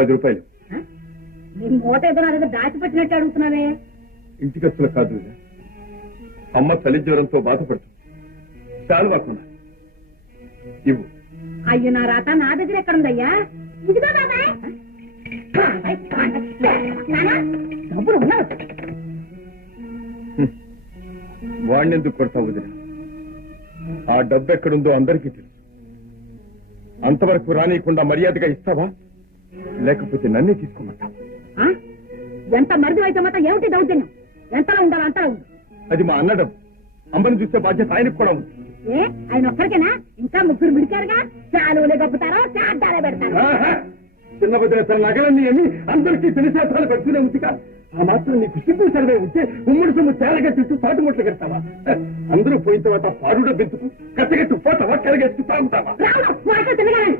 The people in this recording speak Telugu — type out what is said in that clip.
10 రూపాయలు. నీ మూట ఏదో నా దగ్గర దాచిపెట్టినట్టు అడుగుతున్నావే. ఇంటి ఖర్చులు కాదు, అమ్మ చలి జ్వరంతో బాధపడుతుంది. చాలు వాకున్నా ఇవ్వు. అయ్యో నా రాత నా దగ్గర ఎక్కడుందయ్యా? ఇదిగో బాబాయ్, డబ్బులు ఉన్నావు. వాణ్ణెందుకు కొడతావు వదిన? ఆ డబ్బు ఎక్కడుందో అందరికీ తెలుసు. అంతవరకు రానియకుండా మర్యాదగా ఇస్తావా, లేకపోతే నన్నే తీసుకోమంటావా? ఎంత మరిది అయితే మాత్రం ఏమిటి దౌర్జన్యం? ఎంతలో ఉండాలి అంతలో ఉంది. అది మా అన్న డబ్బు. అమ్మని చూసే బాధ్యత ఆయనకు కూడా ఉంది. ఏ ఆయన ఒక్కరికేనా? ఇంకా 3 మిడికారుగా. చాలులే గొప్పుతారో చాటాలే పెడతారు. చిన్న వదిన తన నగలన్నీ అని అందరికీ తెలిసేతాలు పెడుతూనే ఉందిగా. ఆ మాత్రం నీకు సిగ్గు సరిగా ఉంటే ఉమ్మడి సొమ్ము తేలగా తీసి పాటుముట్లు కడతావా? అందరూ పోయిన తర్వాత పాడుడ బెంతుకు కట్టగట్టు పోతావా, కరగెత్తి తాగుతావా? తినగలండి.